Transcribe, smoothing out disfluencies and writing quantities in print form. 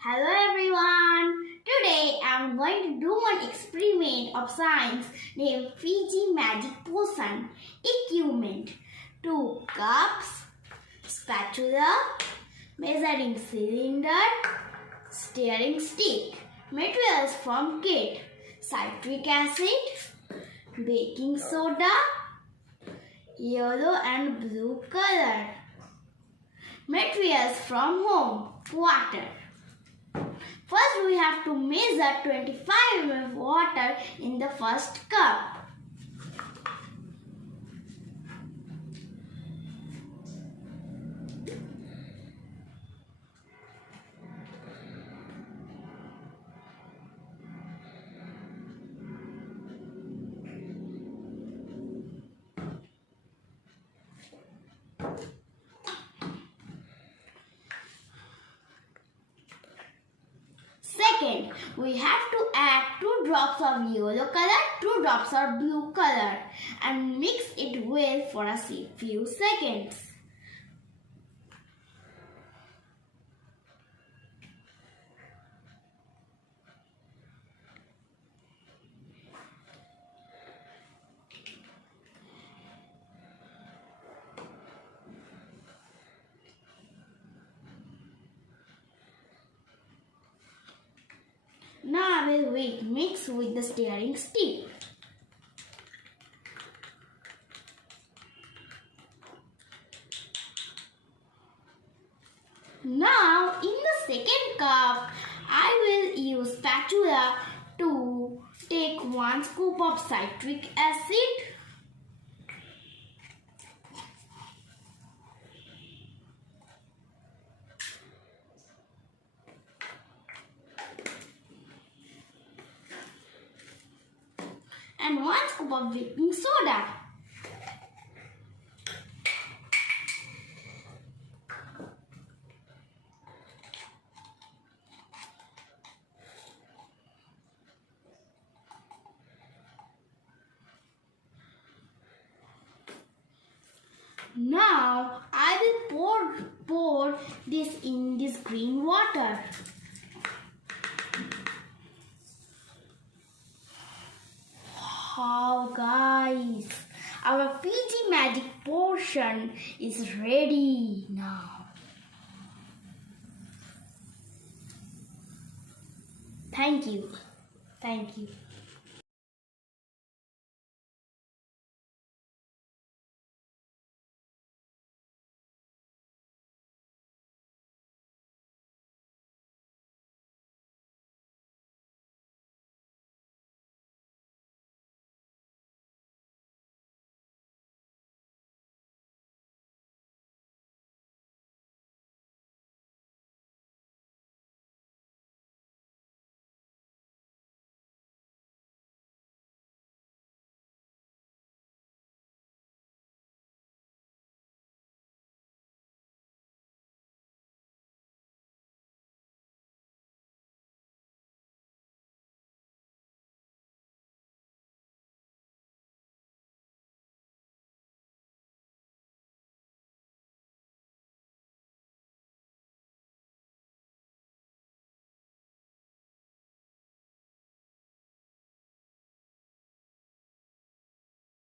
Hello everyone! Today I am going to do an experiment of science named Fizzy Magic Potion. Equipment: 2 cups, spatula, measuring cylinder, stirring stick. Materials from kit: citric acid, baking soda, yellow and blue color. Materials from home: water. First, we have to measure 25 ml water in the first cup. Second, we have to add 2 drops of yellow color, 2 drops of blue color and mix it well for a few seconds. Now I will mix with the stirring stick. Now in the second cup, I will use spatula to take 1 scoop of citric acid, and 1 scoop of baking soda. Now I will pour this in this green water. Wow guys, our Fizzy Magic potion is ready now. Thank you.